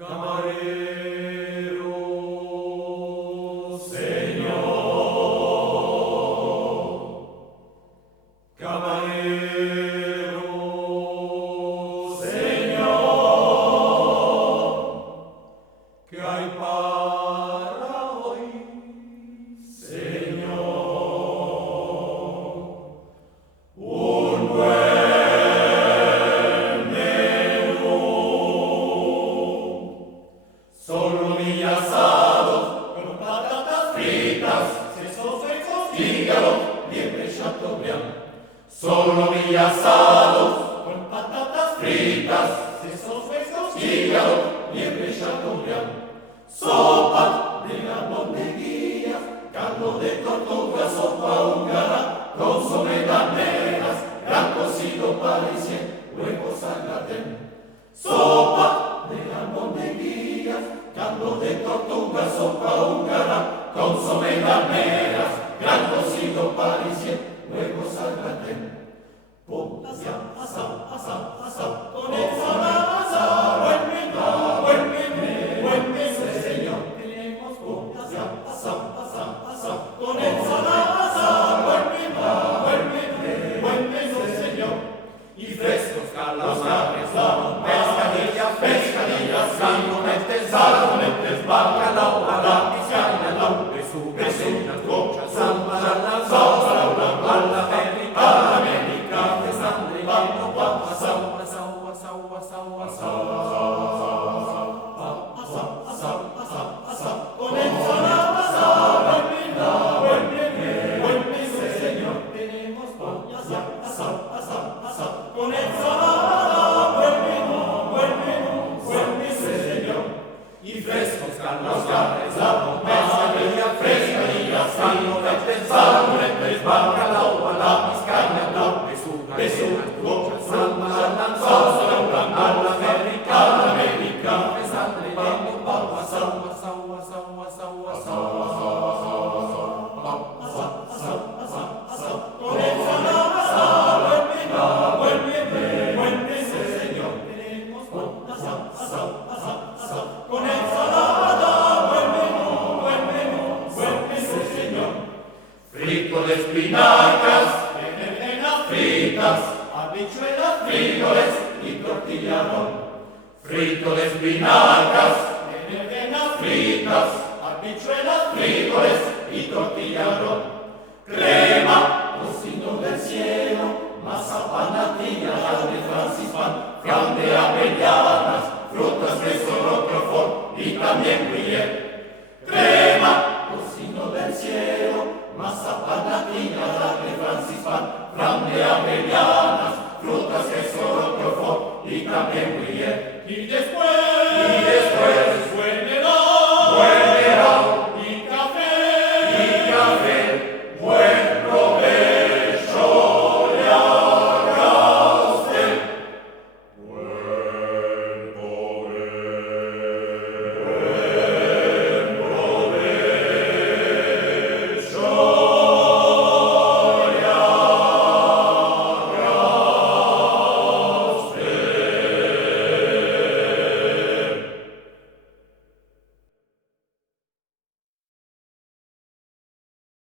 Camarero, Señor. Camarero, Señor. ¿Qué hay para hoy, Señor? Un buen menú. Solomillo asado con patatas fritas, sesos frescos, hígado, liebre chateaubriand. Solomillo asado con patatas fritas, sesos frescos, hígado, liebre chateaubriand. Sopa de albondiguillas, caldo de tortuga, sopa húngara, consomé de almejas, gran cocido parisien, huevos al gratén. Sopa de albondiguillas, caldo de tortuga, sopa húngara, consomé de almejas, gran cocido parisien, huevos al gratén. Pum, asao, asao, asao, asao, con ensalada, buen menú, buen menú, buen menú, señor. Tenemos pum, asao, asao, asao, asao, con ensalada, buen menú, buen menú, señor. Y frescos calamares, pescadillas, pescadillas, salmonetes, bacalao, a la pizcaña, besugas, unas conchas, zambas, a la América, de sangre, asao, asao, asao, asao, asao, asao, con ensalada, buen menú, señor. Tenemos asao, asao, asao, con ensalada, buen menú, señor. Y frescos calamares, pescadillas, salmonetes, bacalao, a la pizcaña, besugas, conchas, zambas, a la América, de sangre, asao, asao, asao, asao, asao, con ensalada, buen menú, señor. Tenemos asao, asao, con ensalada, buen menú, señor. Frito de espinacas, berenjenas fritas, habichuelas, frijoles y tortillarón. Frito de espinacas, berenjenas fritas, habichuelas, frijoles y tortillarón. Crema, tocino del cielo, mazapán, natilla, jam de francispan, flan de avellanas, frutas, queso, roquefort y también gruyère.